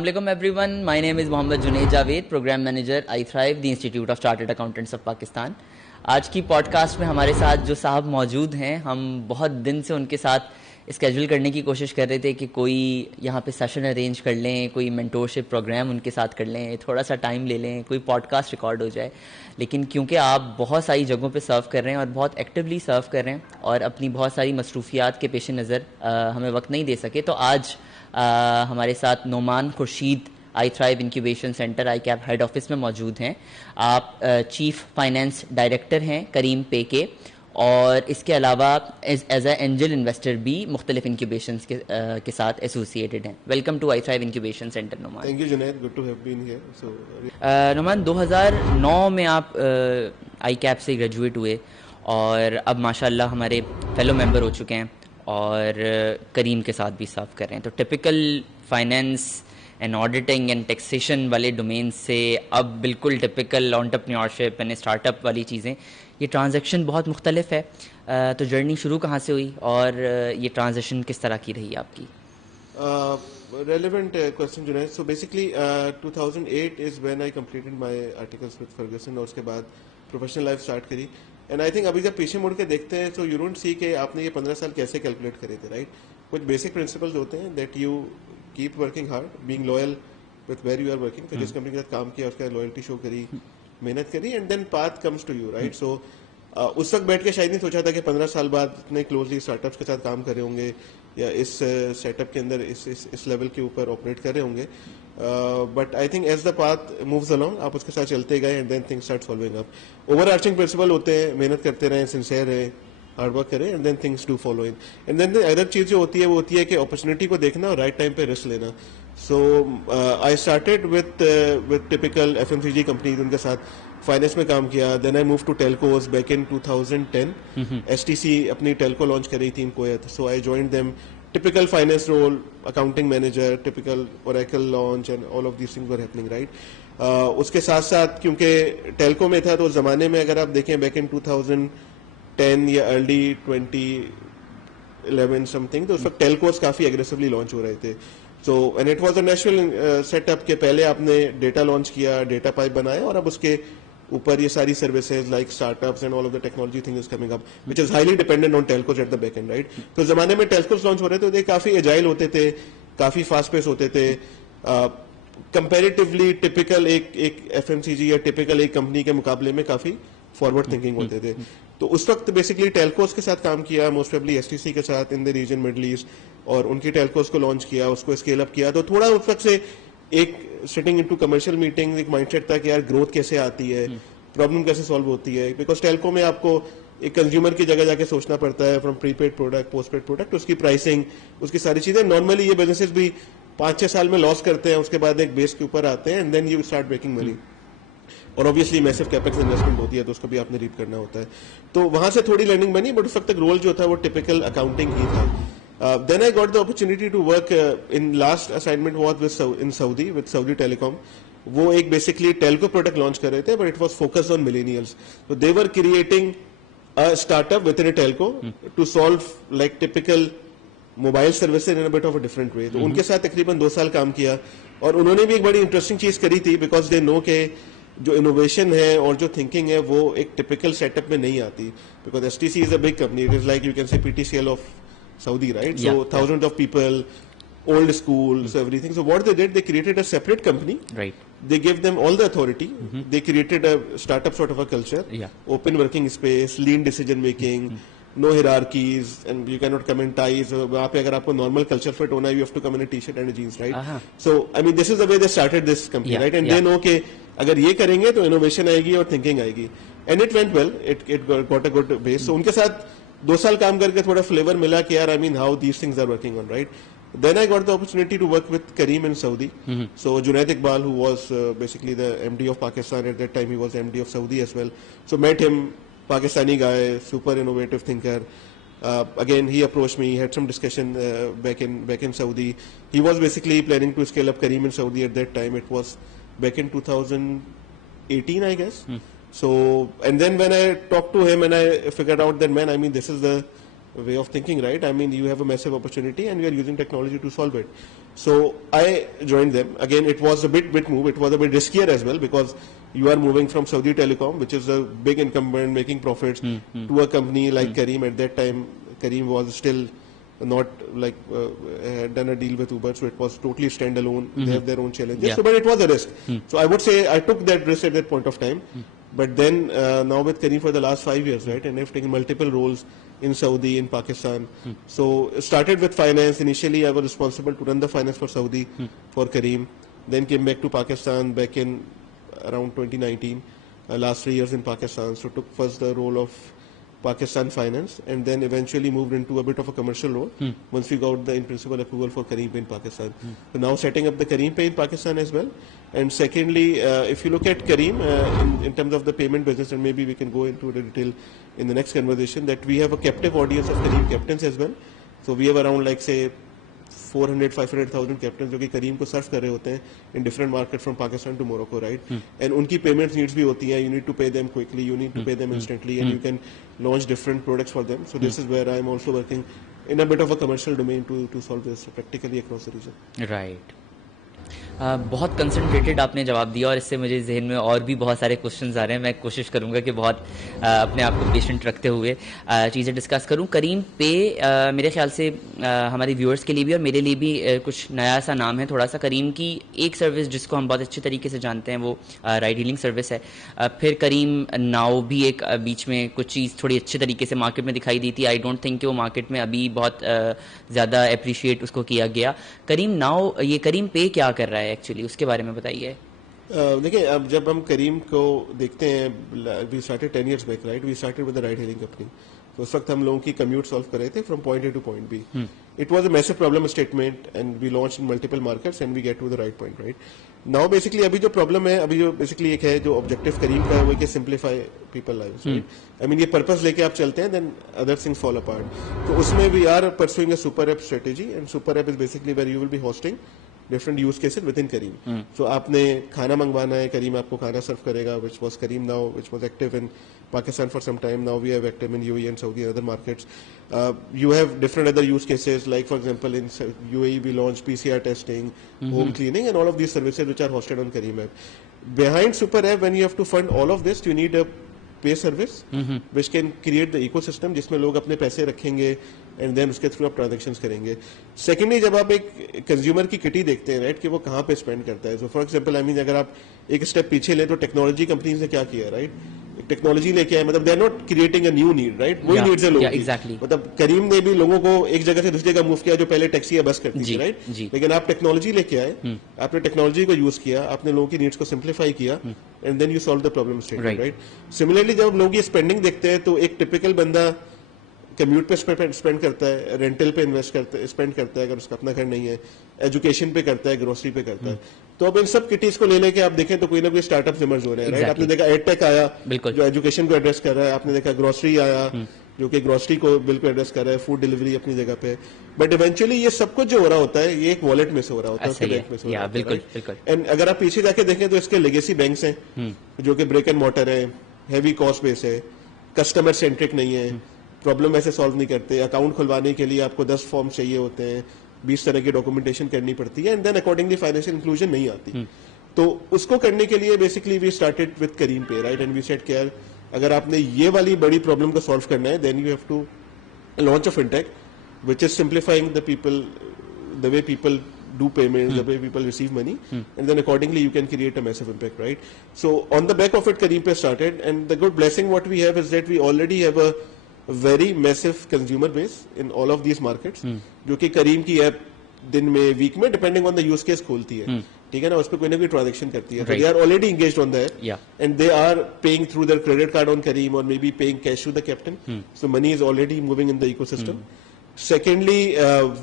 Assalamu alaikum everyone. My name is Mohammad Junaid Javed, Program Manager iThrive, the Institute of Chartered Accountants of Pakistan. आज की podcast में हमारे साथ जो साहब मौजूद हैं, हम बहुत दिन से उनके साथ स्केड्यूल करने की कोशिश कर रहे थे कि कोई यहाँ पे सेशन अरेंज कर लें, कोई मेंटोरशिप प्रोग्राम उनके साथ कर लें, थोड़ा सा टाइम ले लें, कोई पॉडकास्ट रिकॉर्ड हो जाए. लेकिन क्योंकि आप बहुत सारी जगहों पे सर्व कर रहे हैं और बहुत एक्टिवली सर्व कर रहे हैं और अपनी बहुत सारी मसरूफियात के पेश नज़र हमें वक्त नहीं दे सके, तो आज हमारे साथ Noman Khurshid iThrive incubation centre iCAP head office में मौजूद हैं. आप चीफ फाइनेंस डायरेक्टर हैं करीम पे के, और इसके अलावा एज ए एंजल इन्वेस्टर भी मुख्तलिफ इंक्यूबेशन के साथ एसोसिएटेड हैं. Welcome to iThrive incubation centre Noman. Thank you Junaid, good to have been here. Noman, 2009 में आप iCAP से ग्रेजुएट हुए और अब माशाल्लाह हमारे फेलो मेंबर हो चुके हैं और करीम के साथ भी सर्व कर रहे हैं. तो typical finance and auditing and taxation वाले डोमेन से अब बिल्कुल टिपिकल एंटरप्रेन्योरशिप एंड स्टार्टअप वाली चीज़ें, ये ट्रांजैक्शन बहुत मुख्तलिफ है. तो जर्नी शुरू कहाँ से हुई और ये ट्रांजैक्शन किस तरह की रही आपकी? Relevant question Junaid. So basically 2008 is when I completed my articles with Fergusson और उसके बाद प्रोफेशनल लाइफ स्टार्ट करी. एंड आई थिंक अभी जब पीछे मुड़ के देखते हैं तो यू डोंट सी कि आपने ये 15 साल कैसे कैलकुलेट करे थे, राइट? कुछ बेसिक प्रिंसिपल्स होते हैं that you keep working hard, being loyal with where you are working. तो जिस कंपनी के साथ काम किया उसका लॉयल्टी शो करी, मेहनत करी, and then path comes to you, right? सो उस वक्त बैठ के शायद नहीं सोचा था कि 15 साल बाद इतने क्लोजली स्टार्टअप्स के साथ काम कर रहे होंगे या इस सेटअप के अंदर इस लेवल के ऊपर ऑपरेट कर रहे होंगे. But I think as the path moves along, आप उसके साथ चलते गए and then things start following up. Overarching principle होते हैं, मेहनत करते रहें, सिंसियर रहें, हार्ड वर्क करें, and then things do follow in. And then other चीज जो होती है वो होती है कि अपॉर्चुनिटी को देखना और राइट टाइम पे रिस्क लेना. सो I started with typical FMCG companies, उनके साथ फाइनेंस में काम किया. Then I move to telcos back in 2010. STC अपनी टेलको लॉन्च कर रही थी इन कोयत, सो I joined them. Typical finance role, accounting manager, typical Oracle launch, and all of these things were happening, right? उसके साथ साथ क्योंकि टेलको में था तो उस जमाने में अगर आप देखें बैक इन 2010 या अर्ली 2011 समथिंग, तो उस वक्त टेलकोस काफी एग्रेसिवली लॉन्च हो रहे थे. So and it was a natural setup के पहले आपने डेटा लॉन्च किया, डेटा पाइप बनाया, और अब उसके ऊपर ये सारी services like startups and all of the technology thing is coming up which is highly dependent on telcos at the back and, right? तो जमाने में टेलकोस लॉन्च हो रहे थे तो काफी एजाइल होते थे, काफी फास्ट पेस होते थे. कंपैरेटिवली टिपिकल एक एफएमसीजी या टिपिकल एक कंपनी के मुकाबले में काफी फॉरवर्ड थिंकिंग होते थे. तो उस वक्त बेसिकली टेलकोस के साथ काम किया, मोस्ट प्रोबेबली एसटीसी के साथ in the region Middle East, और उनकी टेलकोस को लॉन्च किया, उसको स्केल अप किया. तो थोड़ा उस वक्त से एक सिटिंग इनटू कमर्शियल मीटिंग एक माइंडसेट था कि यार ग्रोथ कैसे आती है, प्रॉब्लम कैसे सॉल्व होती है. बिकॉज टेलको में आपको एक कंज्यूमर की जगह जाके सोचना पड़ता है, from prepaid product, postpaid product, उसकी प्राइसिंग, उसकी सारी चीजें. नॉर्मली ये बिजनेसेस भी 5-6 साल में लॉस करते हैं, उसके बाद एक बेस के ऊपर आते हैं, and then you start making money. और ऑब्वियसली मैसिव कैपेक्स इन्वेस्टमेंट होती है तो उसको भी आपने रीप करना होता है. तो वहां से थोड़ी लर्निंग बनी, बट उस वक्त तक रोल जो था वो टिपिकल अकाउंटिंग ही था. Then I got the opportunity to work in last assignment was with in Saudi with Saudi Telecom. वो एक बेसिकली टेलको प्रोडक्ट लॉन्च कर रहे थे, but it was focused on millennials. तो दे वर creating a startup with in a Telco to solve like typical mobile services in a bit of a different way. तो उनके साथ तकरीबन 2 साल काम किया, और उन्होंने भी एक बड़ी इंटरेस्टिंग चीज करी थी, बिकॉज दे नो के जो इनोवेशन है और जो थिंकिंग है वो एक टिपिकल सेटअप में नहीं आती. Because STC is a big company, it is like you can say PTCL of Saudi, right? So thousands of people, old school, so everything. So what they did, they created a separate company. Right. They gave them all the authority. They created a startup sort of a culture. Yeah. Open working space, lean decision making, no hierarchies, and you cannot come in ties. वहाँ पे अगर आपको normal culture fit होना है, you have to come in a t-shirt and a jeans, right? So I mean, this is the way they started this company, right? And they know कि अगर ये करेंगे तो innovation आएगी और thinking आएगी. And it went well. It got a good base. So उनके साथ 2 साल काम करके थोड़ा फ्लेवर मिला कि यार I mean how these things are working on, right? Then I got the opportunity to work with Careem in Saudi. So Junaid Iqbal who was basically the MD of Pakistan at that time, he was MD of Saudi as well. So met him, Pakistani guy, super innovative thinker. Again he approached me, had some discussion back in Saudi. He was basically planning to scale up Kareem in Saudi at that time. It was back in 2018 I guess. So, and then when I talked to him and I figured out that, man, I mean, this is the way of thinking, right? I mean, you have a massive opportunity and you are using technology to solve it. So I joined them. Again, it was a bit move. It was a bit riskier as well because you are moving from Saudi Telecom, which is a big incumbent making profits, to a company like Careem. At that time, Careem was still not like had done a deal with Uber, so it was totally standalone. They have their own challenges. Yeah. So, but it was a risk. So I would say I took that risk at that point of time. But then now with Careem for the last 5 years, right, and I've taken multiple roles in Saudi, in Pakistan. So started with finance. Initially, I was responsible to run the finance for Saudi for Careem. Then came back to Pakistan back in around 2019. Last 3 years in Pakistan. So took first the role of Pakistan finance and then eventually moved into a bit of a commercial role once we got the in principle approval for Careem Pay in Pakistan. So now setting up the Careem Pay in Pakistan as well. And secondly, if you look at Careem in terms of the payment business, and maybe we can go into the detail in the next conversation, that we have a captive audience of Careem captains as well. So we have around like say 400-500,000 captains जो कि करीम को सर्व कर रहे होते हैं in different market from Pakistan to Morocco, right? And उनकी payments needs भी होती हैं. You need to pay them quickly, you need to pay them instantly, and you can launch different products for them. So this is where I am also working in a bit of a commercial domain to solve this practically across the region. Right. बहुत concentrated आपने जवाब दिया और इससे मुझे जहन में और भी बहुत सारे क्वेश्चंस आ रहे हैं. मैं कोशिश करूंगा कि बहुत अपने आप को पेशेंट रखते हुए चीज़ें डिस्कस करूं. करीम पे मेरे ख्याल से हमारे व्यूअर्स के लिए भी और मेरे लिए भी कुछ नया सा नाम है थोड़ा सा. करीम की एक सर्विस जिसको हम बहुत अच्छे तरीके से जानते हैं वो राइड हीलिंग सर्विस है. फिर करीम नाउ भी एक बीच में कुछ चीज़ थोड़ी अच्छे तरीके से मार्केट में दिखाई दी थी. आई डोंट थिंक कि वो मार्केट में अभी बहुत ज़्यादा अप्रिशिएट उसको किया गया. करीम नाउ, ये करीम पे क्या कर रहा है एक्चुअली, उसके बारे में बताइए. देखिए, अब जब हम करीम को देखते हैं, we started 10 years back, right? We started with the ride hailing company. तो उस वक्त हम लोगों की कम्यूट सॉल्व कर रहे थे from point A to point B. It was a massive problem statement and we launch in multiple markets and we get to the right point, right? Now basically अभी जो प्रॉब्लम है, अभी जो basically एक है जो ऑब्जेक्टिव करीम का है वो कि simplify people lives, right? I mean ये पर्पस लेके आप चलते हैं, then other things fall apart. तो उसमें we are pursuing a super app strategy and super app is basically where you will be hosting different use cases within Careem. So आपने खाना मंगवाना है, Careem आपको खाना सर्व करेगा, which was Careem now, which was active in Pakistan for some time. Now we have active in UAE and Saudi and other markets. You have different other use cases, like for example in UAE we launched PCR testing, home cleaning, and all of these services which are hosted on Careem app. Behind Super App, when you have to fund all of this, you need a पे service which can create the ecosystem जिसमें लोग अपने पैसे रखेंगे and then उसके through आप transactions करेंगे. Secondly, जब आप एक कंज्यूमर की किटी देखते हैं, राइट, कि वो कहाँ पे स्पेंड करता है. सो फॉर एग्जांपल, आई मीन अगर आप एक स्टेप पीछे लें तो टेक्नोलॉजी कंपनीज ने क्या किया, राइट? टेक्नोलॉजी लेके आए, मतलब they are not creating a new need, right? वही नीड्स है लोगों की. मतलब करीम ने भी लोगों को एक जगह से दूसरी जगह मूव किया जो पहले टैक्सी या बस करती थी, राइट? लेकिन आप टेक्नोलॉजी लेके आए, आपने टेक्नोलॉजी को यूज किया, आपने लोगों की नीड्स को सिंप्लीफाई किया and then you solve the problem statement, right? Similarly, जब लोग ये स्पेंडिंग देखते हैं तो एक टिपिकल बंदा कम्यूट पे स्पेंड करता है, रेंटल पे स्पेंड करता है अगर उसका अपना घर नहीं है, एजुकेशन पे करता है, ग्रोसरी पे करता है. तो अब इन सब किटीज को ले लेके आप देखें तो कोई ना कोई स्टार्टअप इमर्ज हो रहे हैं, राइट? आपने देखा एडटेक आया जो एजुकेशन को एड्रेस कर रहा है, आपने देखा ग्रोसरी आया जो कि ग्रोसरी को बिल्कुल एड्रेस कर रहा है, फूड डिलीवरी अपनी जगह पे. बट इवेंचुअली ये सब कुछ जो हो रहा होता है ये एक वॉलेट में से हो रहा होता है, उसके बैंक में से हो रहा होता है. एंड अगर आप पीछे जाके देखें तो इसके लेगेसी बैंक्स हैं जो कि ब्रेक एंड मॉर्टर है, हैवी कॉस्ट बेस है, कस्टमर सेंट्रिक नहीं है, प्रॉब्लम ऐसे सॉल्व नहीं करते. अकाउंट खुलवाने के लिए आपको 10 फॉर्म चाहिए होते हैं, 20 तरह की डॉक्यूमेंटेशन करनी पड़ती है and then accordingly financial inclusion नहीं आती. तो उसको करने के लिए basically we started with Careem पे, right? And we said care, अगर आपने ये वाली बड़ी प्रॉब्लम को सॉल्व करना है then you have to launch a fintech which is simplifying the way people do payments, the way people receive money, and then accordingly you can create a massive impact, right? So on the back of it, Careem Pay started, and the good blessing what we have is that we already have a very massive consumer base in all of these markets, जो कि Careem की app दिन में, week में, depending on the use case खोलती है, ठीक है ना, उस पर कोई ना कोई ट्रांजेक्शन करती है. They are already engaged on that and they are paying through their credit card on Careem और maybe paying cash to the captain. So money is already moving in the ecosystem. Secondly,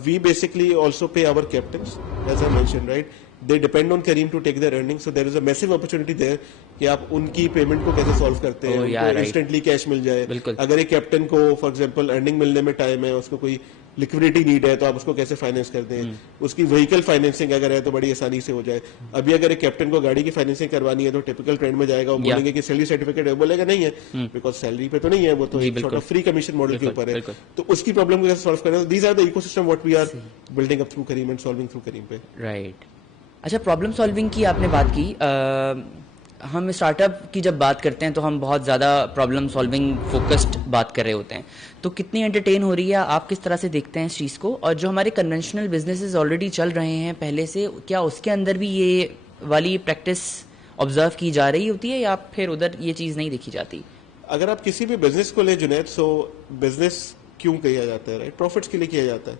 we basically also pay our captains, as I mentioned, right? They depend on Careem to take their earnings, so there is a massive opportunity there कि आप उनकी payment को कैसे solve करते हैं, उनको instantly cash मिल जाए. अगर एक कैप्टन को फॉर एग्जांपल अर्निंग मिलने में टाइम है, उसको कोई लिक्विडिटी नीड है तो आप उसको कैसे फाइनेंस कर दें, उसकी व्हीकल फाइनेंसिंग अगर है तो बड़ी आसानी से हो जाए। अभी अगर एक कैप्टन को गाड़ी की फाइनेंसिंग करवानी है तो टिपिकल ट्रेंड में जाएगा, वो बोलेंगे कि सैलरी सर्टिफिकेट है, बोलेगा नहीं है बिकॉज सैलरी पे तो नहीं है, वो तो एक sort of free commission model के ऊपर है, तो उसकी प्रॉब्लम को कैसे सॉल्व करना। These are the ecosystem what we are building up through Karim and solving through करीम पे। राइट। अच्छा, प्रॉब्लम सॉल्विंग की आपने बात की। हम स्टार्टअप की जब बात करते हैं तो हम बहुत ज़्यादा प्रॉब्लम सॉल्विंग फोकस्ड बात कर रहे होते हैं, तो कितनी एंटरटेन हो रही है, आप किस तरह से देखते हैं इस चीज़ को? और जो हमारे कन्वेंशनल बिजनेसेस ऑलरेडी चल रहे हैं पहले से, क्या उसके अंदर भी ये वाली प्रैक्टिस ऑब्जर्व की जा रही होती है या फिर उधर ये चीज़ नहीं देखी जाती? अगर आप किसी भी बिजनेस को ले जुनैद, सो बिजनेस क्यों किया जाता है, राइट? प्रॉफिट्स के लिए किया जाता है,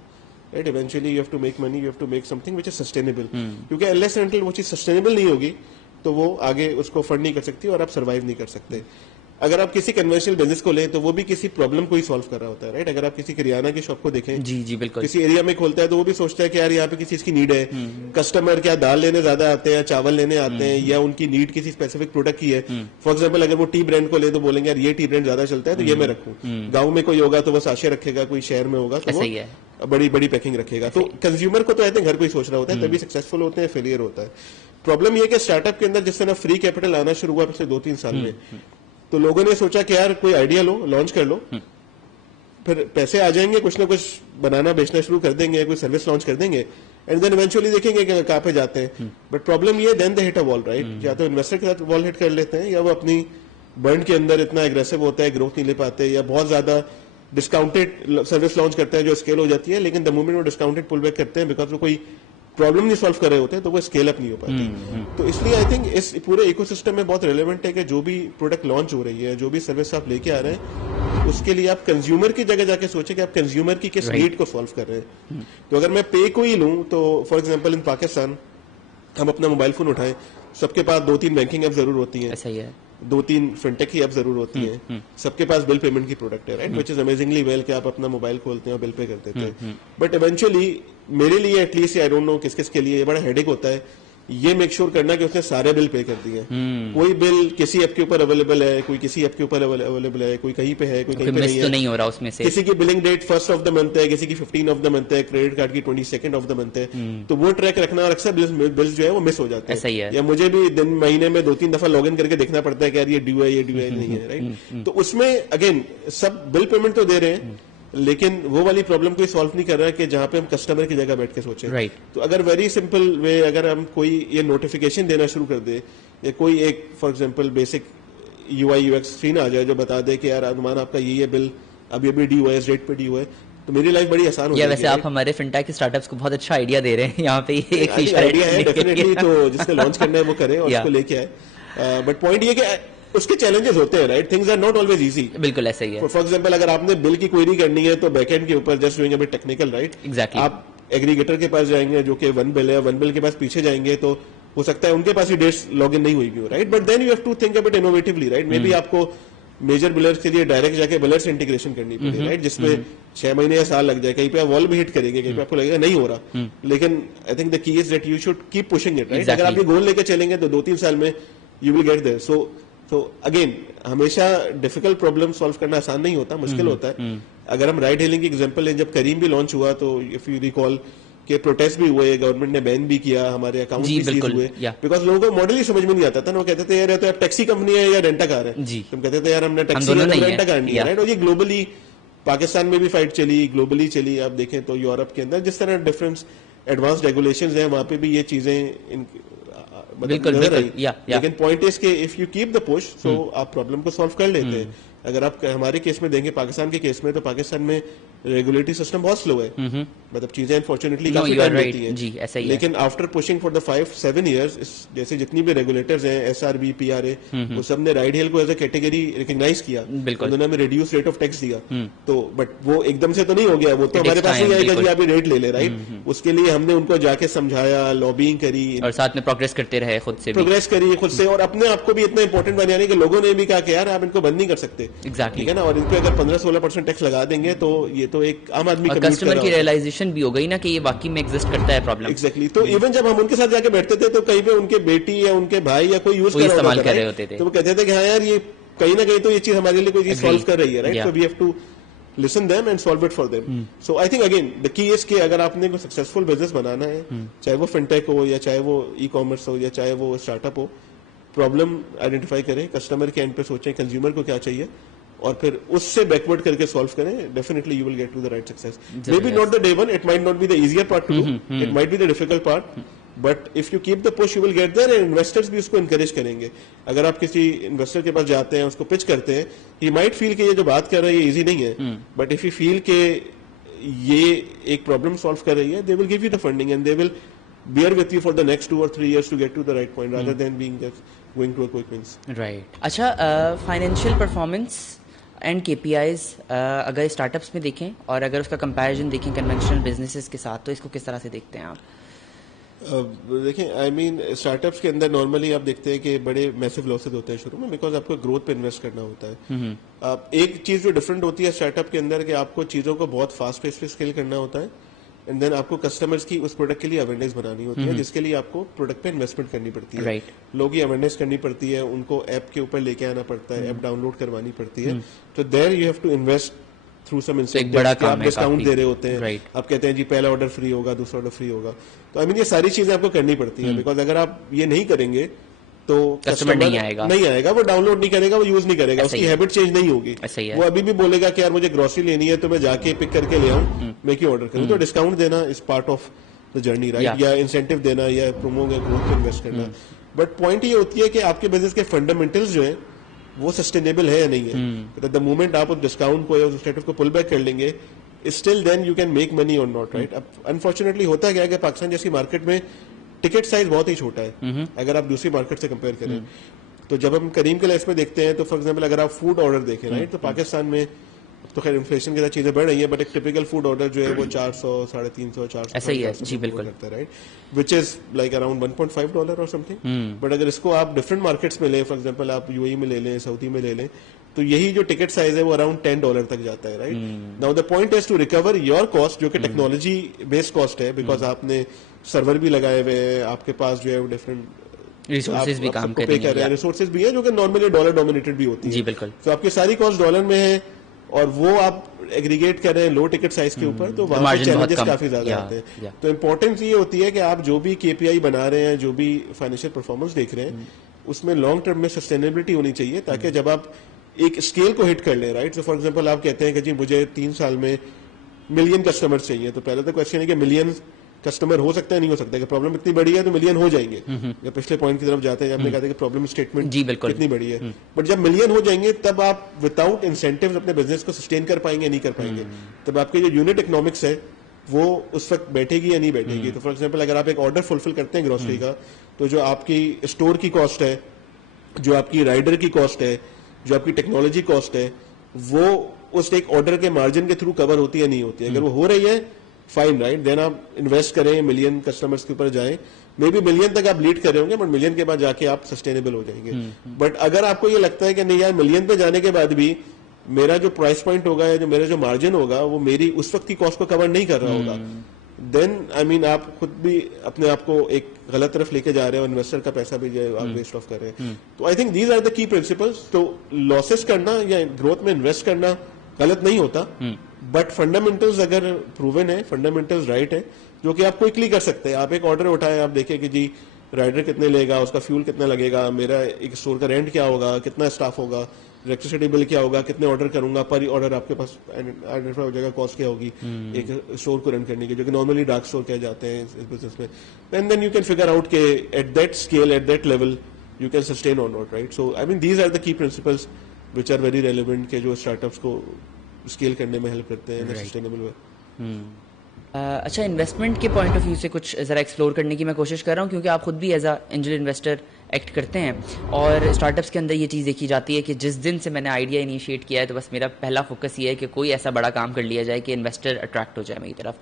right? Eventually you have to make money, you have to make something which is sustainable, क्योंकि अनलेस एंड अनटिल वो चीज सस्टेनेबल नहीं होगी तो वो आगे उसको फंड नहीं कर सकती और आप सर्वाइव नहीं कर सकते। अगर आप किसी कन्वेंशनल बिजनेस को लें तो वो भी किसी प्रॉब्लम को ही सॉल्व कर रहा होता है, राइट? अगर आप किसी किराना की शॉप को देखें, जी जी बिल्कुल, किसी एरिया में खोलता है तो वो भी सोचता है कि यार यहाँ पे किसी चीज की नीड है, कस्टमर क्या दाल लेने ज्यादा आते हैं, चावल लेने आते हैं, या उनकी नीड किसी स्पेसिफिक प्रोडक्ट की है। फॉर एग्जाम्पल अगर वो टी ब्रांड को ले तो बोलेंगे यार ये टी ब्रांड ज्यादा चलता है तो ये मैं रखूं। गाँव में कोई होगा तो वो साशे रखेगा, कोई शहर में होगा तो वो बड़ी बड़ी पैकिंग रखेगा। तो कंज्यूमर को तो आई थिंक हर कोई सोच रहा होता है, तभी सक्सेसफुल होते हैं, फेलियर होता है। प्रॉब्लम ये कि स्टार्टअप के अंदर जिस तरह फ्री कैपिटल आना शुरू हुआ पिछले 2-3 साल में, तो लोगों ने सोचा कि यार कोई आइडिया लो, लॉन्च कर लो, फिर पैसे आ जाएंगे, कुछ ना कुछ बनाना बेचना शुरू कर देंगे, कोई सर्विस लॉन्च कर देंगे, एंड देन इवेंचुअली देखेंगे कि कहाँ पे जाते हैं। बट प्रॉब्लम ये then they hit a wall, right? या तो इन्वेस्टर के साथ वॉल हिट कर लेते हैं, या वो अपनी बर्न के अंदर इतना एग्रेसिव होता है, ग्रोथ नहीं ले पाते, या बहुत ज्यादा डिस्काउंटेड सर्विस लॉन्च करते हैं जो स्केल हो जाती है, लेकिन द मोमेंट वो डिस्काउंटेड पुल बैक करते हैं बिकॉज वो कोई प्रॉब्लम नहीं सॉल्व कर रहे होते तो वो स्केल अप नहीं हो पाती। तो इसलिए आई थिंक इस पूरे इकोसिस्टम में बहुत रेलेवेंट है कि जो भी प्रोडक्ट लॉन्च हो रही है, जो भी सर्विस आप लेके आ रहे हैं, उसके लिए आप कंज्यूमर की जगह जाके सोचें कि आप कंज्यूमर की किस नीड को सॉल्व कर रहे हैं। तो अगर मैं पे को ही लूं तो फॉर एग्जांपल इन पाकिस्तान हम अपना मोबाइल फोन उठाएं, सबके पास 2-3 बैंकिंग ऐप जरूर होती हैं, ऐसा ही है, 2-3 फिनटेक की ऐप जरूर होती हैं, सबके पास बिल पेमेंट की प्रोडक्ट है, right? Which is amazingly well कि आप अपना मोबाइल खोलते हैं और बिल पे कर देते हैं। बट इवेंचुअली मेरे लिए एटलीस्ट, आई डोंट नो किस किस के लिए, ये बड़ा हेडेक होता है ये मेक श्योर करना कि उसने सारे बिल पे कर दिए। कोई बिल किसी ऐप के ऊपर अवेलेबल है, कोई किसी ऐप के ऊपर अवेलेबल है, कोई कहीं पे है, कोई कहीं पे नहीं है, तो नहीं हो रहा उसमें से। किसी की billing date 1st of the month है, किसी की 15 ऑफ द मंथ है, क्रेडिट कार्ड की 22nd ऑफ द मंथ है, तो वो ट्रैक रखना, और अक्सर बिल्स जो है वो मिस हो जाते हैं। ऐसा ही है। या मुझे भी दिन महीने में 2-3 दफा लॉग इन करके देखना पड़ता है कि यार ये ड्यू है, ये ड्यू है, नहीं है, राइट? तो उसमें अगेन सब बिल पेमेंट तो दे रहे हैं, लेकिन वो वाली प्रॉब्लम कोई सॉल्व नहीं कर रहा है कि जहां पे हम कस्टमर की जगह बैठ के सोचें। राइट। तो अगर वेरी सिंपल वे, अगर हम कोई ये नोटिफिकेशन देना शुरू कर दे, या कोई एक for example basic UI UX screen आ जाए जो बता दे कि यार अनुमान आपका ये बिल अभी ड्यू है, इस डेट पे ड्यू है, तो मेरी लाइफ बड़ी आसान हो जाएगी। वैसे आप हमारे फिनटेक स्टार्टअप्स को बहुत अच्छा आइडिया दे रहे हैं यहाँ पे, एक आइडिया है डेफिनेटली, तो जिसने लॉन्च करना है वो करे और उसको लेके आए। बट पॉइंट ये कि उसके चैलेंजेस होते हैं, right? Things are not always easy. बिल्कुल ऐसा ही है। फॉर एग्जांपल अगर आपने बिल की क्वेरी करनी है तो बैकएंड के ऊपर just doing a bit technical, right? Exactly. आप एग्रीगेटर के पास जाएंगे जो कि वन बिल है, वन बिल के पास पीछे जाएंगे तो हो सकता है उनके पास ही डेट्स लॉग इन नहीं हुई भी हो, right? But then you have to think a bit innovatively, right? Maybe आपको मेजर बिलर्स के लिए डायरेक्ट जाके बिलर्स इंटीग्रेशन करनी पड़े, राइट? जिसमें 6 महीने या साल लग जाए, कहीं पे वॉल भी हिट करेंगे, कहीं पे आपको लगेगा नहीं हो रहा, लेकिन I think the key is that you should keep pushing it, right? अगर आप ये गोल लेके चलेंगे तो 2-3 साल में you will get there. So again हमेशा डिफिकल्ट प्रॉब्लम सॉल्व करना आसान नहीं होता, मुश्किल होता है। अगर हम राइड हेलिंग की एग्जांपल लें, जब करीम भी लॉन्च हुआ तो इफ यू रिकॉल के प्रोटेस्ट भी हुए, गवर्नमेंट ने बैन भी किया, हमारे अकाउंट भी सीज हुए, बिकॉज लोगों को मॉडल ही समझ में नहीं आता था ना। वो कहते थे यार तो टैक्सी कंपनी है या रेंटा कार है, तुम कहते थे यार हमने टैक्सी रेंटा कार नहीं है, राइट? और ये ग्लोबली पाकिस्तान में भी फाइट चली, ग्लोबली चली। आप देखें तो यूरोप के अंदर जिस तरह डिफरेंस एडवांस रेगुलेशंस हैं, वहां पे भी ये चीजें बिल्कुल, लेकिन पॉइंट इज के if you keep the push सो आप प्रॉब्लम को सॉल्व कर लेते हैं। अगर आप हमारे केस में देंगे, पाकिस्तान के केस में, तो पाकिस्तान में रेगुलेटरी सिस्टम बहुत स्लो है, मतलब चीजें अनफॉर्चुनेटली काफी टाइम लेती हैं। जी, ऐसा ही है। लेकिन after pushing for the 5-7 years, जैसे जितनी भी रेगुलेटर्स हैं, SRB, PRA, वो सब ने राइड हेल को एज अ कैटेगरी रिकॉग्नाइज किया, उन्होंने हमें रिड्यूस रेट ऑफ टैक्स दिया। तो बट वो एकदम से तो नहीं हो गया, वो तो हमारे पास नहीं आएगा कि आप रेट ले ले, राइट? उसके लिए हमने उनको जाके समझाया, लॉबिंग करी, और साथ में प्रोग्रेस करते रहे, खुद से प्रोग्रेस करी खुद से, और अपने आप को भी इतना इंपॉर्टेंट बनाने के लोगों ने भी कहा कि यार आप इनको बंद नहीं कर सकते, ठीक है ना? और इन पे अगर 15-16% टैक्स लगा देंगे तो ये तो एक आम आदमी और कस्टमर की रियलाइजेशन भी हो गई ना कि ये वाकई में एग्जिस्ट करता है प्रॉब्लम। एग्जैक्टली। तो इवन जब हम उनके साथ जाके बैठते थे तो कहीं पे उनके बेटी या उनके भाई या कोई यूज इस्तेमाल कर रहे होते थे, तो वो कहते थे कि हाँ यार ये कहीं ना कहीं तो ये चीज हमारे लिए कोई चीज सॉल्व कर रही है, राइट? तो we have to listen them and solve it for them. So I think again the key is कि अगर आपने कोई सक्सेसफुल बिजनेस बनाना है, चाहे वो फिनटेक हो या चाहे वो ई कॉमर्स हो या चाहे वो स्टार्टअप हो, प्रॉब्लम आइडेंटिफाई करें, कस्टमर के एंड पे सोचें कंज्यूमर को क्या चाहिए और फिर उससे बैकवर्ड करके सॉल्व करें, definitely you will get to the right success. Maybe not the day one, it might not be the easier part to do, it might be the difficult part, but if you keep the push you will get there. And investors भी उसको encourage करेंगे. अगर आप किसी investor के पास जाते हैं, उसको पिच करते हैं, ही माइट फील कि ये जो बात कर रहा है ये इजी नहीं है, बट इफ यू फील के ये एक प्रॉब्लम सॉल्व कर रही है, they will give you the funding and they will bear with you for the next 2 or 3 years to get to the right point rather than being just going to a quick wins. Right. अच्छा, financial performance and KPIs अगर startups में देखें और अगर उसका comparison देखें conventional businesses के साथ, तो इसको किस तरह से देखते हैं आप? देखें, आई मीन स्टार्टअप्स के अंदर नॉर्मली आप देखते हैं कि बड़े मैसिव लॉसेज होते हैं शुरू में, बिकॉज आपको ग्रोथ पे इन्वेस्ट करना होता है. एक चीज जो डिफरेंट होती है स्टार्टअप के अंदर कि आपको चीजों को बहुत फास्ट पेस पे स्केल करना होता है, एंड देन आपको कस्टमर्स की उस प्रोडक्ट के लिए अवेयरनेस बनानी होती है, जिसके लिए आपको प्रोडक्ट पे इन्वेस्टमेंट करनी पड़ती है. Right. लोगों की अवेयरनेस करनी पड़ती है, उनको ऐप के ऊपर लेके आना पड़ता है, ऐप डाउनलोड करवानी पड़ती है. तो there you have to invest through some incentives. आप डिस्काउंट दे रहे होते हैं, Right. आप कहते हैं जी पहला ऑर्डर फ्री होगा, दूसरा ऑर्डर फ्री होगा. तो आई मीन ये सारी चीजें आपको करनी पड़ती है, बिकॉज अगर आप ये नहीं करेंगे तो कस्टमर नहीं आएगा, वो डाउनलोड नहीं करेगा, वो यूज नहीं करेगा, उसकी हैबिट चेंज नहीं होगी. वो अभी भी बोलेगा कि यार मुझे ग्रोसरी लेनी है तो मैं जाके पिक करके ले आऊं, मैं क्यों ऑर्डर करूं. तो डिस्काउंट देना is part of the journey, right, या इंसेंटिव देना या प्रोमो या ग्रोथ पे इन्वेस्ट करना. बट पॉइंट ये होती है कि आपके बिजनेस के फंडामेंटल्स जो है वो सस्टेनेबल है या नहीं है. द मोमेंट आप उस डिस्काउंट को या उस इंसेंटिव को पुल बैक कर लेंगे, still then you can make money और नॉट, राइट. अब अनफॉर्चुनेटली होता क्या है कि पाकिस्तान जैसी मार्केट में टिकट साइज बहुत ही छोटा है अगर आप दूसरी मार्केट से कंपेयर करें. तो जब हम करीम के लाइफ में देखते हैं तो फॉर एग्जांपल अगर आप फूड ऑर्डर देखें, राइट, तो पाकिस्तान में तो खैर इन्फ्लेशन के साथ चीजें बढ़ रही है, बट एक टिपिकल फूड ऑर्डर जो है वो 400, 350, 400 ऐसा ही है जी, बिल्कुल लगता है, right, which is like around $1.5 और समथिंग. बट अगर इसको आप डिफरेंट मार्केट्स में ले, फॉर एग्जांपल आप यूएई में ले लें, सऊदी में ले लें, तो यही जो टिकट साइज है वो अराउंड $10 तक जाता है, right. Now the point is to recover your cost, जो कि टेक्नोलॉजी बेस्ड कॉस्ट है, बिकॉज आपने सर्वर भी लगाए हुए हैं, आपके पास जो है वो डिफरेंट रिसोर्सेज भी काम कर रहे हैं, रिसोर्सेज भी है जो कि नॉर्मली डॉलर डोमिनेटेड भी होती है. जी बिल्कुल. तो आपकी सारी कॉस्ट डॉलर में है और वो आप एग्रीगेट कर रहे हैं लो टिकट साइज के ऊपर, तो वहां पे चैलेंजेस काफी ज्यादा आते हैं. तो इंपॉर्टेंस ये होती है कि आप जो भी KPI बना रहे हैं, जो भी फाइनेंशियल परफॉर्मेंस देख रहे हैं, उसमें लॉन्ग टर्म में सस्टेनेबिलिटी होनी चाहिए, ताकि जब आप एक स्केल को हिट कर लें, राइट. तो फॉर एग्जांपल आप कहते हैं कि जी मुझे 3 साल में मिलियन कस्टमर्स चाहिए, तो पहले तो क्वेश्चन है कि मिलियन कस्टमर हो सकता है नहीं हो सकता है, कि प्रॉब्लम इतनी बड़ी है तो मिलियन हो जाएंगे. या पिछले पॉइंट की तरफ जाते हैं, आपने कहा था कि प्रॉब्लम स्टेटमेंट कितनी बड़ी है, बट जब मिलियन हो जाएंगे तब आप विदाउट इंसेंटिव्स अपने बिजनेस को सस्टेन कर पाएंगे, नहीं कर पाएंगे. तब आपके जो यूनिट इकोनॉमिक्स है वो उस वक्त बैठेगी या नहीं बैठेगी. तो फॉर एग्जाम्पल अगर आप एक ऑर्डर फुलफिल करते हैं ग्रोसरी का, तो जो आपकी स्टोर की कॉस्ट है, जो आपकी राइडर की कॉस्ट है, जो आपकी टेक्नोलॉजी कॉस्ट है, वो उस एक ऑर्डर के मार्जिन के थ्रू कवर होती है नहीं होती है. अगर वो हो रही है फाइन, राइट, देन आप इन्वेस्ट करें, मिलियन कस्टमर्स के ऊपर जाएं, मे बी मिलियन तक आप लीड कर रहे होंगे, बट मिलियन के बाद जाके आप सस्टेनेबल हो जाएंगे. बट अगर आपको ये लगता है कि नहीं यार मिलियन पे जाने के बाद भी मेरा जो प्राइस पॉइंट होगा या जो मेरा जो मार्जिन होगा वो मेरी उस वक्त की कॉस्ट को कवर नहीं कर रहा होगा, देन आई मीन आप खुद भी अपने आप को एक गलत तरफ लेके जा रहे हो, इन्वेस्टर का पैसा भी जो है आप वेस्ट ऑफ कर रहे हैं. तो I think these are the key principles. तो लॉसेस करना या ग्रोथ में इन्वेस्ट करना गलत नहीं होता, बट फंडामेंटल्स अगर प्रूवन है, फंडामेंटल्स राइट है, जो कि आप क्विकली कर सकते हैं. आप एक ऑर्डर उठाएं, आप देखें कि जी राइडर कितने लेगा, उसका फ्यूल कितना लगेगा, मेरा एक स्टोर का रेंट क्या होगा, कितना स्टाफ होगा, इलेक्ट्रिसिटी बिल क्या होगा, कितने ऑर्डर करूंगा, पर ऑर्डर आपके पास आइडेंटिफाई हो जाएगा, कॉस्ट क्या होगी एक स्टोर को रन करने की, जो कि नॉर्मली डार्क स्टोर कहे जाते हैं इस बिजनेस में. And then you can figure out के at that scale, at that level you can sustain और not, right. So I mean these are the key principles which are very relevant, के जो startups को scale करने में help करते हैं sustainable वे. अच्छा, इन्वेस्टमेंट के पॉइंट ऑफ व्यू से कुछ ज़रा एक्सप्लोर करने की मैं कोशिश कर रहा हूँ, क्योंकि आप खुद भी as a angel investor act करते हैं और स्टार्टअप्स के अंदर ये चीज़ देखी जाती है कि जिस दिन से मैंने आइडिया इनिशिएट किया है तो बस मेरा पहला फोकस ये है कि कोई ऐसा बड़ा काम कर लिया जाए कि इन्वेस्टर अट्रैक्ट हो जाए मेरी तरफ.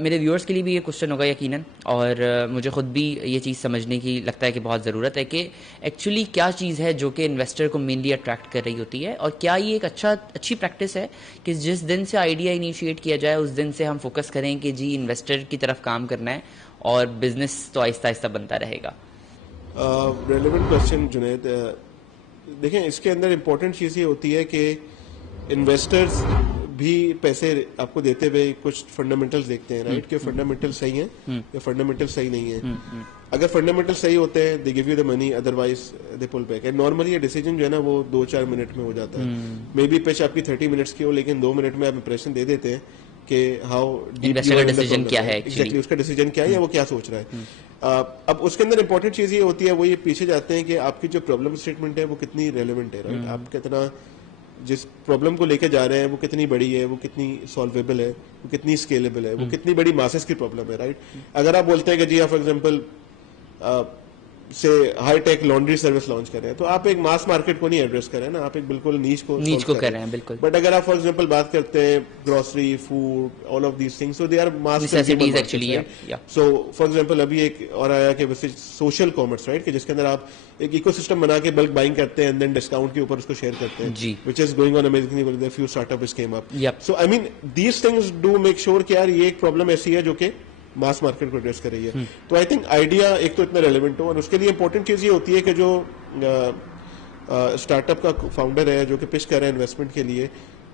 मेरे व्यूअर्स के लिए भी ये क्वेश्चन होगा यकीनन, और मुझे खुद भी ये चीज़ समझने की लगता है कि बहुत ज़रूरत है कि एक्चुअली क्या चीज़ है जो कि इन्वेस्टर को मेनली अट्रैक्ट कर रही होती है, और क्या ये एक अच्छी प्रैक्टिस है कि जिस दिन से आइडिया इनिशिएट किया जाए उस दिन से हम फोकस करें कि जी इन्वेस्टर की तरफ काम करना है और बिजनेस तो आहिस्ता आहिस्ता बनता रहेगा. Relevant question Junaid. देखें, इसके अंदर इंपॉर्टेंट चीज़ ये होती है कि इन्वेस्टर्स भी पैसे आपको देते हुए कुछ फंडामेंटल्स देखते हैं, राइट, कि फंडामेंटल सही है या फंडामेंटल सही नहीं है। अगर फंडामेंटल सही होते हैं they give you the money, otherwise they pull back. And normally ये डिसीजन जो है ना वो 2-4 मिनट में हो जाता है। मे बी पिच आपकी 30 मिनट्स की हो, लेकिन 2 मिनट में आप इंप्रेशन दे देते हैं कि हाउ इन्वेस्टर का डिसीजन क्या है, एग्जैक्टली उसका डिसीजन क्या है या वो क्या सोच रहा है। अब उसके अंदर इंपॉर्टेंट चीज ये होती है, वो ये पीछे जाते हैं कि आपकी जो प्रॉब्लम स्टेटमेंट है वो कितनी रेलेवेंट है, राइट। आप कितना जिस प्रॉब्लम को लेके जा रहे हैं वो कितनी बड़ी है, वो कितनी सॉल्वेबल है, वो कितनी स्केलेबल है, वो कितनी बड़ी मासेस की प्रॉब्लम है, राइट। अगर आप बोलते हैं कि जी आप फॉर एग्जांपल से high tech laundry service launch कर रहे हैं, तो आप एक मास मार्केट को नहीं एड्रेस कर रहे हैं ना, आप एक बिल्कुल नीच को कर रहे हैं, बिल्कुल। बट अगर आप फॉर एग्जांपल बात करते हैं grocery, food, all of these things, so they are mass necessities actually. So for example अभी एक और आया कि सोशल कॉमर्स, राइट, कि जिसके अंदर आप एक इकोसिस्टम बना के बल्क बाइंग करते हैं एंड देन डिस्काउंट के ऊपर उसको शेयर करते हैं, which is going on amazingly well, few startups came up. So I mean these things do make sure कि यार ये एक प्रॉब्लम ऐसी है जो कि मास मार्केट को एड्रेस कर रही है। तो आई थिंक आइडिया एक तो इतना रेलेवेंट हो, और उसके लिए इंपॉर्टेंट चीज ये होती है कि जो स्टार्टअप का फाउंडर है जो कि पिच कर रहा है इन्वेस्टमेंट के लिए,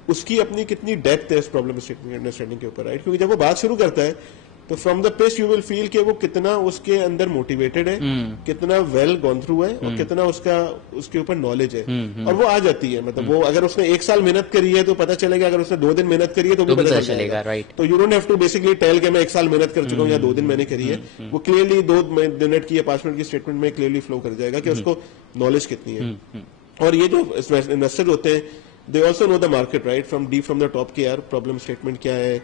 उसकी अपनी कितनी डेप्थ है इस प्रॉब्लम अंडरस्टैंडिंग के ऊपर, राइट। क्योंकि जब वो बात शुरू करता है तो from the pitch you will feel कि वो कितना उसके अंदर मोटिवेटेड है, कितना वेल गॉन थ्रू है, और कितना उसके ऊपर नॉलेज है, और वो आ जाती है। मतलब वो अगर उसने 1 साल मेहनत करी है तो पता चलेगा, अगर उसने 2 दिन मेहनत करी है तो भी पता चलेगा, राइट। तो you don't have to basically tell कि मैं 1 साल मेहनत कर चुका हूँ या 2 दिन मैंने करी है। वो क्लियरली 2 मिनट की या 5 मिनट की स्टेटमेंट में क्लियरली फ्लो कर जाएगा कि उसको नॉलेज कितनी है। और ये जो इन्वेस्टर होते हैं they also know the market, right, from the top की यार प्रॉब्लम स्टेटमेंट क्या है,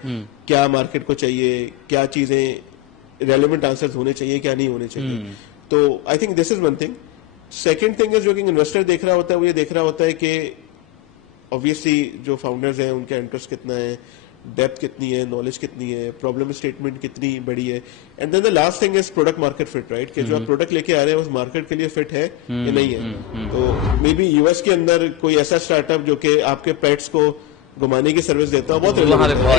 क्या मार्केट को चाहिए, क्या चीजें रेलेवेंट आंसर्स होने चाहिए, क्या नहीं होने चाहिए। तो I think this is one thing. Second thing is जो कि इन्वेस्टर देख रहा होता है वो ये देख रहा होता है कि ऑब्वियसली जो फाउंडर्स हैं उनका इंटरेस्ट कितना है, डेप्थ कितनी है, नॉलेज कितनी है, प्रॉब्लम स्टेटमेंट कितनी बड़ी है, and then the last thing is product market fit, right, कि जो आप प्रोडक्ट लेके आ रहे हैं उस मार्केट के लिए फिट है या नहीं है। तो मे बी यूएस के अंदर कोई ऐसा स्टार्टअप जो कि आपके पेट्स को घुमाने की सर्विस देता है, बहुत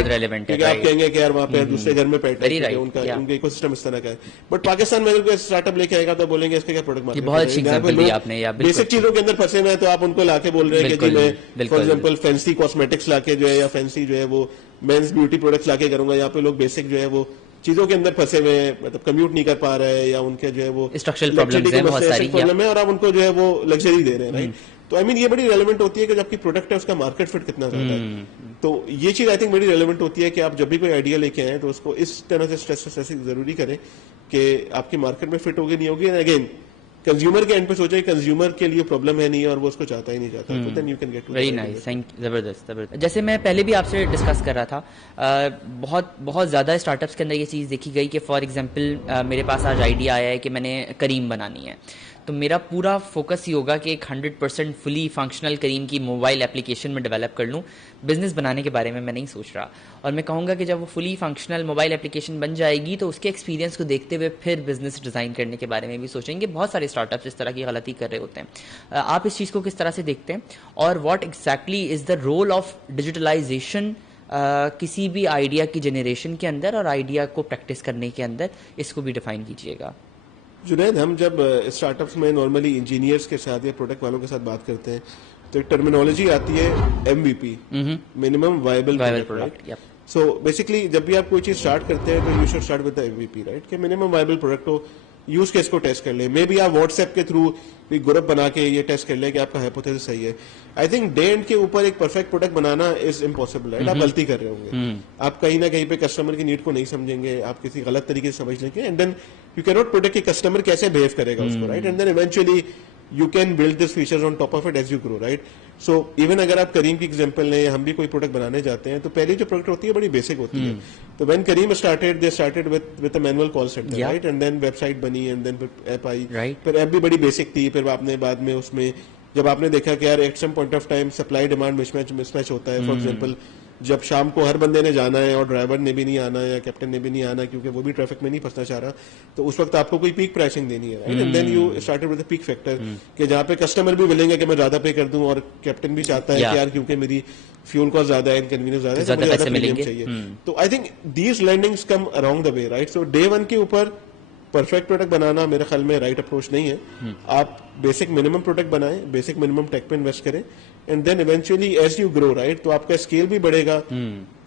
रेलेवेंट है, क्योंकि आप कहेंगे कि यार वहाँ पे दूसरे घर में पेट है, उनका इकोसिस्टम इस तरह का है। बट पाकिस्तान में अगर कोई स्टार्टअप लेके आएगा तो बोलेंगे इसका क्या प्रोडक्ट मार्केट, बहुत अच्छी एग्जांपल दी आपने यार। बेसिक चीजों के अंदर फंसे हुए हैं तो आप उनको लाके बोल रहे हैं कि जी मैं फॉर एग्जांपल फैंसी कॉस्मेटिक्स लाके जो है या फैंसी जो है वो मेंस ब्यूटी प्रोडक्ट्स लाके करूंगा। यहाँ पे लोग बेसिक जो है वो चीजों के अंदर फंसे हुए हैं, मतलब कम्यूट नहीं कर पा रहे हैं या उनके जो है वो स्ट्रक्चरल प्रॉब्लम्स हैं, बहुत सारी प्रॉब्लम है, और आप उनको जो है वो लग्जरी दे रहे हैं, राइट। तो आई मीन ये बड़ी रेलेवेंट होती है कि जब आपकी प्रोडक्ट है उसका मार्केट फिट कितना ज्यादा है। तो ये चीज आई थिंक बड़ी रेलेवेंट होती है कि आप जब भी कोई आइडिया लेके आए तो उसको इस तरह से स्ट्रेस जरूरी करें कि आपकी मार्केट में फिट होगी नहीं होगी। अगेन कंज्यूमर के एंड पे सोचे कंज्यूमर के लिए प्रॉब्लम है नहीं और वो उसको चाहता ही नहीं चाहता, तो then you can get very nice, thank जबरदस्त। जैसे मैं पहले भी आपसे डिस्कस कर रहा था, बहुत ज़्यादा स्टार्टअप्स के अंदर ये चीज़ देखी गई कि फॉर एग्जांपल मेरे पास आज आइडिया आया है कि मैंने करीम बनानी है, तो मेरा पूरा फोकस ही होगा कि एक 100% फुली फंक्शनल करीम की मोबाइल एप्लीकेशन में डेवलप कर लूँ। बिजनेस बनाने के बारे में मैं नहीं सोच रहा, और मैं कहूँगा कि जब वो फुली फंक्शनल मोबाइल एप्लीकेशन बन जाएगी तो उसके एक्सपीरियंस को देखते हुए फिर बिजनेस डिज़ाइन करने के बारे में भी सोचेंगे। बहुत सारे स्टार्टअप्स इस तरह की गलती कर रहे होते हैं। आप इस चीज़ को किस तरह से देखते हैं, और what exactly is the role of digitalisation किसी भी आइडिया की जनरेशन के अंदर और आइडिया को प्रैक्टिस करने के अंदर, इसको भी डिफाइन कीजिएगा। जुनैद, हम जब स्टार्टअप्स में नॉर्मली इंजीनियर्स के साथ या प्रोडक्ट वालों के साथ बात करते हैं तो एक टर्मिनोलॉजी आती है MVP, minimum viable product. So basically जब भी आप कोई चीज स्टार्ट करते हैं तो you should start with the MVP, right, कि मिनिमम वायबल प्रोडक्ट हो, यूज केस को टेस्ट कर ले। मे बी आप व्हाट्सएप के थ्रू भी ग्रुप बना के ये टेस्ट कर ले कि आपका हाइपोथेसिस सही है। आई थिंक डे एंड के ऊपर एक perfect product banana is impossible, right. आप गलती कर रहे होंगे, आप कहीं ना कहीं पे कस्टमर की नीड को नहीं समझेंगे, आप किसी गलत तरीके से समझ लेंगे, and then you can not protect कि कस्टमर कैसे बिहेव करेगा उसको, right, and then eventually you can build this features on top of it as you grow, right? So even अगर आप करीम की एग्जांपल लें, हम भी कोई प्रोडक्ट बनाने जाते हैं तो पहली जो प्रोडक्ट होती है बड़ी बेसिक होती है। तो when Kareem started, they started with a manual call center, right? And then website बनी, and then ऐप आई, फिर ऐप भी बड़ी बेसिक थी। फिर आपने बाद में उसमें जब आपने देखा कि यार at some point of time supply demand mismatch होता है, फॉर एग्जांपल जब शाम को हर बंदे ने जाना है और ड्राइवर ने भी नहीं आना या कैप्टन ने भी नहीं आना क्योंकि वो भी ट्रैफिक में नहीं फंसना चाह रहा, तो उस वक्त आपको कोई पीक प्राइसिंग देनी है, right, and then you started with the peak factor कि जहाँ पे कस्टमर भी मिलेंगे कि मैं ज्यादा पे कर दूं और कैप्टन भी चाहता है कि यार क्योंकि मेरी फ्यूल कॉस्ट ज्यादा है, इनकन्वीनियंस ज्यादा है, मुझे ज्यादा प्रीमियम चाहिए। तो I think these learnings come around the way, right. So day one के ऊपर परफेक्ट प्रोडक्ट बनाना मेरे ख्याल में राइट अप्रोच नहीं है। आप बेसिक मिनिमम प्रोडक्ट बनाएं, बेसिक मिनिमम टेक पे इन्वेस्ट करें, and then eventually as you grow, right, तो आपका स्केल भी बढ़ेगा,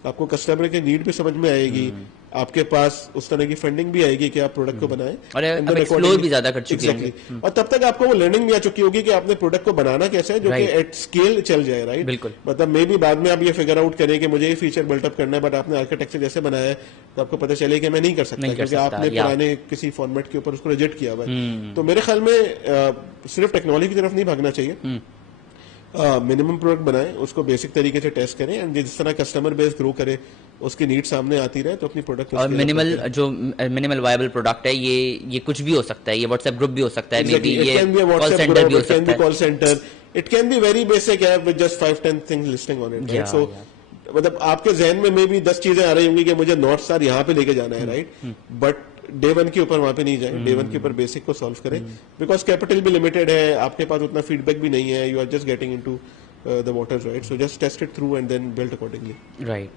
आपको कस्टमर की नीड भी समझ में आएगी, आपके पास उस तरह की फंडिंग भी आएगी कि आप प्रोडक्ट को बनाएं, और अब एक्सप्लोर भी ज्यादा कर चुके होंगे। और तब तक आपको वो लर्निंग भी आ चुकी होगी कि आपने प्रोडक्ट को बनाना कैसे है जो कि एट स्केल चल जाए, राइट। बिल्कुल। मतलब मे भी बाद में आप ये फिगर आउट करें कि मुझे ये फीचर बिल्टअप करना है, बट आपने आर्किटेक्चर जैसे बनाया है तो आपको पता चले कि मैं नहीं कर सकता क्योंकि आपने पुराने किसी फॉर्मेट के ऊपर उसको रिजेक्ट किया हुआ है। तो मेरे ख्याल में सिर्फ टेक्नोलॉजी की तरफ नहीं भागना चाहिए, मिनिमम प्रोडक्ट बनाएं, उसको बेसिक तरीके से टेस्ट करें, एंड जिस तरह कस्टमर बेस ग्रो करे, उसकी नीड सामने आती रहे, तो अपनी प्रोडक्ट और मिनिमल वायबल प्रोडक्ट है ये कुछ भी हो सकता है, ये व्हाट्सएप ग्रुप भी हो सकता है, मे बी ये कॉल सेंटर भी हो सकता है, call centre, it can be very basic app with just 5-10 things listing on it, right. सो मतलब आपके जहन में मे बी 10 चीजें आ रही होंगी कि मुझे नॉर्थ स्टार यहाँ पे लेके जाना है, राइट, बट डे वन के ऊपर वहां पे नहीं जाए, डे वन के ऊपर बेसिक को सॉल्व करें, बिकॉज कैपिटल भी लिमिटेड है, आपके पास उतना फीडबैक भी नहीं है, you are just getting into the waters, right. So just test it through and then build accordingly, right.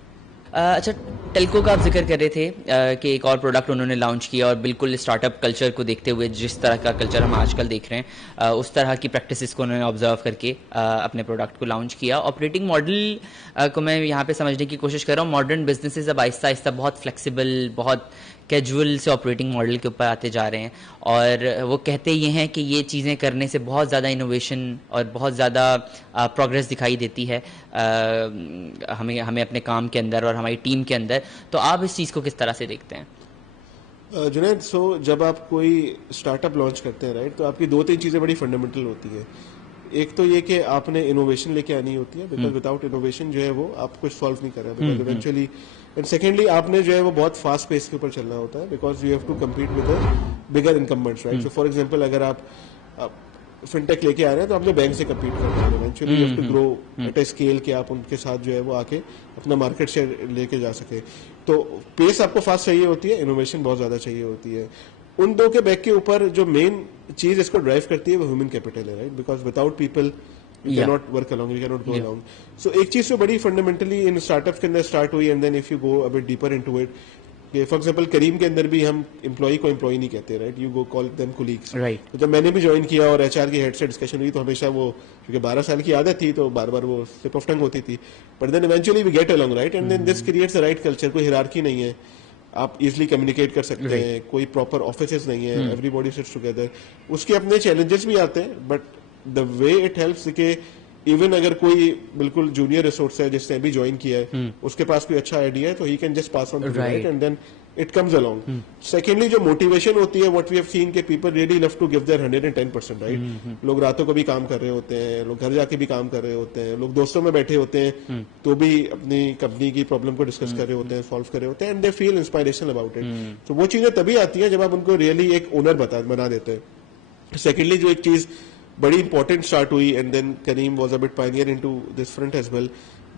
अच्छा, टेल्को का आप जिक्र कर रहे थे कि एक और प्रोडक्ट उन्होंने लॉन्च किया, और बिल्कुल स्टार्टअप कल्चर को देखते हुए जिस तरह का कल्चर हम आजकल देख रहे हैं उस तरह की प्रैक्टिसेस को उन्होंने ऑब्जर्व करके अपने प्रोडक्ट को लॉन्च किया। ऑपरेटिंग मॉडल को मैं यहाँ पे समझने की कोशिश कर रहा हूँ। मॉडर्न बिजनेसेस अब आहिस्ता आहिस्ता बहुत फ्लेक्सिबल, बहुत कैजुअल से ऑपरेटिंग मॉडल के ऊपर आते जा रहे हैं, और वो कहते ये हैं कि ये चीज़ें करने से बहुत ज़्यादा इनोवेशन और बहुत ज़्यादा प्रोग्रेस दिखाई देती है हमें अपने काम के अंदर और हमारी टीम के अंदर। तो आप इस चीज़ को किस तरह से देखते हैं? जुनैद, सो जब आप कोई स्टार्टअप लॉन्च करते हैं, राइट, तो आपकी 2-3 चीज़ें बड़ी फंडामेंटल होती है। एक तो ये कि आपने इनोवेशन लेके आनी होती है, बिकॉज विदाउट इनोवेशन जो है वो आप कुछ सॉल्व नहीं कर रहे, बिकॉज इवेंचुअली, एंड सेकेंडली आपने जो है वो बहुत फास्ट पेस के ऊपर चलना होता है, because you have to compete with bigger incumbents, right. So for example, अगर आप फिनटेक लेके आ रहे हैं तो आपने बैंक से कम्पीट करना है, eventually you have to grow at a scale कि आप उनके साथ जो है वो आके अपना मार्केट शेयर लेके जा सके। तो पेस आपको फास्ट चाहिए होती है, इनोवेशन बहुत ज्यादा चाहिए होती है। उन दो के बैक के ऊपर जो मेन चीज इसको ड्राइव करती है वो ह्यूमन कैपिटल है, right, because without people you cannot work along, you cannot go along. So एक चीज तो बड़ी फंडामेंटली इन स्टार्टअप के अंदर स्टार्ट हुई, and then if you go a bit deeper into it, for example करीम के अंदर भी हम एम्प्लॉय को एम्प्लॉय नहीं कहते, right, you go call them colleagues, right. तो जब मैंने भी ज्वाइन किया और एचआर की हेड से डिस्कशन हुई तो हमेशा वो, क्योंकि 12 साल की आदत थी तो बार बार वो स्लिप ऑफ टंग होती थी, but then eventually we get along, right, and then this creates the right culture. कोई हियरार्की नहीं है, आप इजिली कम्युनिकेट कर सकते हैं, कोई प्रॉपर ऑफिसेज नहीं है, एवरीबॉडी सिट्स टुगेदर। उसके अपने चैलेंजेस भी आते हैं, but the way it helps कि इवन अगर कोई बिल्कुल जूनियर रिसोर्स है जिसने अभी ज्वाइन किया है, उसके पास कोई अच्छा आइडिया है तो he can just pass on, right, and then it comes along. Secondly जो मोटिवेशन होती है, व्हाट वी हैव सीन के people really love to give their 110%, right. लोग रातों को भी काम कर रहे होते हैं, लोग घर जाके भी काम कर रहे होते हैं, लोग दोस्तों में बैठे होते हैं तो भी अपनी कंपनी की प्रॉब्लम को डिस्कस कर रहे होते हैं, सॉल्व कर रहे होते हैं, and they feel inspirational about it. तो वो चीजें तभी आती है जब आप उनको रियली एक ओनर बना देते हैं। सेकेंडली जो एक चीज बड़ी इंपॉर्टेंट स्टार्ट हुई, and then Careem was a bit pioneer into this front as well,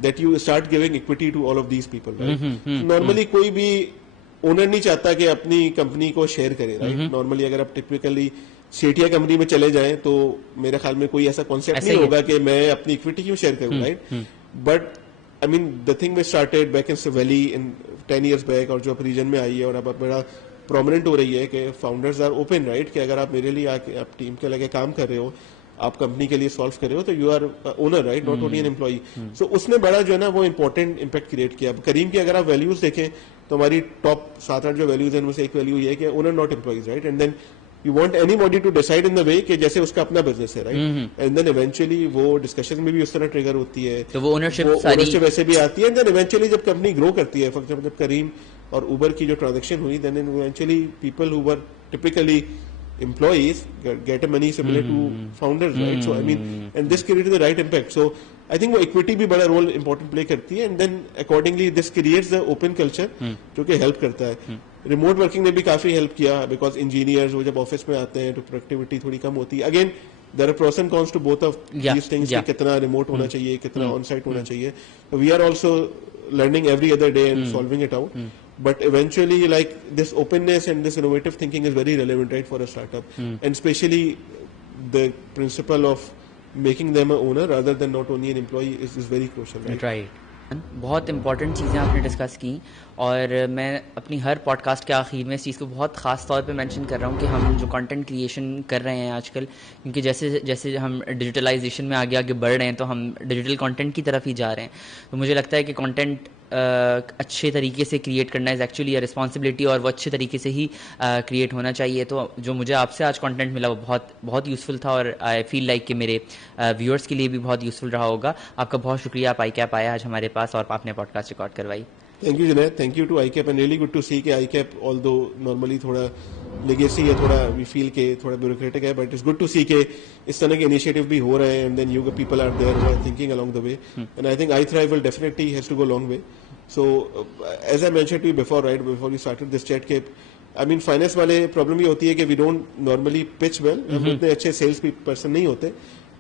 that you start giving equity to all of these people, right. Normally कोई भी ओनर नहीं चाहता कि अपनी कंपनी को शेयर करे, राइट। नॉर्मली अगर आप टिपिकली सेठिया कंपनी में चले जाएं तो मेरे ख्याल में कोई ऐसा कॉन्सेप्ट नहीं होगा कि मैं अपनी इक्विटी क्यों शेयर करूं, right. But I mean the thing we started back in valley in 10 years back, और जो अब रीजन में आई है और अब बड़ा प्रोमिनेंट हो रही है कि फाउंडर्स आर ओपन, राइट, कि अगर आप मेरे लिए आके आप टीम के लगे काम कर रहे हो, आप कंपनी के लिए सॉल्व कर रहे हो, तो you are owner, right, not only an employee. सो उसने बड़ा जो है ना वो इंपॉर्टेंट इम्पैक्ट क्रिएट किया। करीम की अगर आप वैल्यूज देखें तो हमारी टॉप 7-8 जो वैल्यूज है उनमें से एक वैल्यू ये है कि owner not employees, right, and then you want anybody to decide in the way कि जैसे उसका अपना बिजनेस है, राइट, एंड देन इवेंचुअली वो डिस्कशन में भी उस तरह ट्रिगर होती है, तो वो ओनरशिप वैसे भी आती है, एंड देन इवेंचुअली जब कंपनी ग्रो करती है, फॉर एग्जांपल जब करीम और उबर की जो ट्रांजैक्शन हुई, then eventually people who were typically employees get a money similar to founders, right? So I mean, and this created the right impact. So I think वो equity भी बड़ा role important play करती है, and then accordingly this creates the open culture जो कि help करता है। Remote working ने भी काफी हेल्प किया, बिकॉज इंजीनियर्स वो जब ऑफिस में आते हैं तो प्रोडक्टिविटी थोड़ी कम होती है। Again there are pros and cons to both of these things, कितना रिमोट होना चाहिए, कितना ऑन साइट होना चाहिए। We are also learning every other day and solving it out. But eventually, like, this openness and this innovative thinking is very relevant, right, for a startup. And especially the principle of making them an owner rather than not only an employee is very crucial, right? Right. बहुत important चीज़ें आपने discuss की और मैं अपनी हर podcast के आखिर में इस चीज़ को बहुत ख़ास तौर पे मेंशन कर रहा हूँ कि हम जो कंटेंट क्रिएशन कर रहे हैं आजकल, क्योंकि जैसे जैसे हम डिजिटलाइजेशन में आगे आगे बढ़ रहे हैं तो हम डिजिटल कंटेंट की तरफ ही जा रहे हैं। तो मुझे लगता है कि कंटेंट अच्छे तरीके से क्रिएट करना इज़ एक्चुअली अ रिस्पॉन्सिबिलिटी और वो अच्छे तरीके से ही क्रिएट होना चाहिए। तो जो मुझे आपसे आज कंटेंट मिला वो बहुत बहुत यूज़फुल था और आई फील लाइक कि मेरे व्यूअर्स के लिए भी बहुत यूज़फुल रहा होगा। आपका बहुत शुक्रिया, आप iCap आए आज हमारे पास और आपने पॉडकास्ट रिकॉर्ड करवाई। Thank you Junaid, thank you to iCap and really good to सी कि iCap ऑल्दो नॉर्मली थोड़ा लेगेसी है, थोड़ा वी फील के थोड़ा ब्यूरोक्रेटिक है, बट इट्स गुड टू सी के इस तरह के इनिशिएटिव भी हो रहे हैं and then you people are there who are thinking along the way and I think iThrive will definitely has to go long way. So as I mentioned to you before, right before we started this chat के I mean finance वाले problem ये होती है कि we don't normally pitch well, हम इतने अच्छे sales person नहीं होते,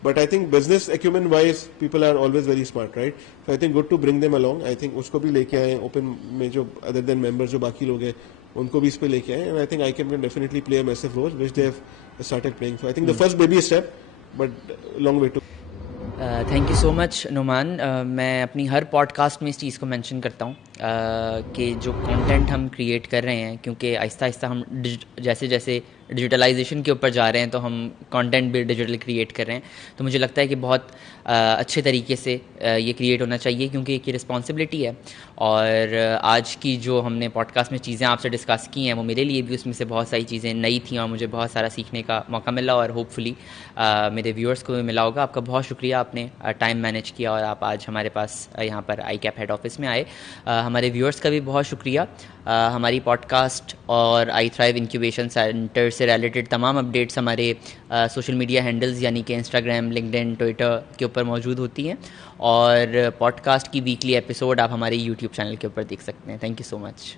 but I think business acumen wise people are always very smart, right? So I think good to bring them along. I think उसको भी लेके आए ओपन में, जो other than members जो बाकी लोग हैं उनको भी इस पे लेके आए, and I think iCap can definitely play a massive role which they have started playing. So I think the first baby step, but long way to thank you so much नुमान। मैं अपनी हर पॉडकास्ट में इस चीज़ को mention करता हूँ कि जो कंटेंट हम क्रिएट कर रहे हैं, क्योंकि आहिस्ता आहिस्ता हम जैसे जैसे डिजिटलाइजेशन के ऊपर जा रहे हैं तो हम कंटेंट भी डिजिटल क्रिएट कर रहे हैं। तो मुझे लगता है कि बहुत अच्छे तरीके से ये क्रिएट होना चाहिए क्योंकि एक रिस्पॉन्सिबिलिटी है। और आज की जो हमने पॉडकास्ट में चीज़ें आपसे डिस्कस की हैं वो मेरे लिए भी उसमें से बहुत सारी चीज़ें नई थी और मुझे बहुत सारा सीखने का मौका मिला और होपफुली मेरे व्यूअर्स को भी मिला होगा। आपका बहुत शुक्रिया, आपने टाइम मैनेज किया और आप आज हमारे पास यहाँ पर iCap हेड ऑफिस में आए। हमारे व्यूअर्स का भी बहुत शुक्रिया। हमारी पॉडकास्ट और iThrive इंक्यूबेशन सेंटर से रिलेटेड तमाम अपडेट्स हमारे सोशल मीडिया हैंडल्स यानी कि इंस्टाग्राम, लिंक्डइन, ट्विटर के ऊपर मौजूद होती हैं और पॉडकास्ट की वीकली एपिसोड आप हमारे यूट्यूब चैनल के ऊपर देख सकते हैं। Thank you so much.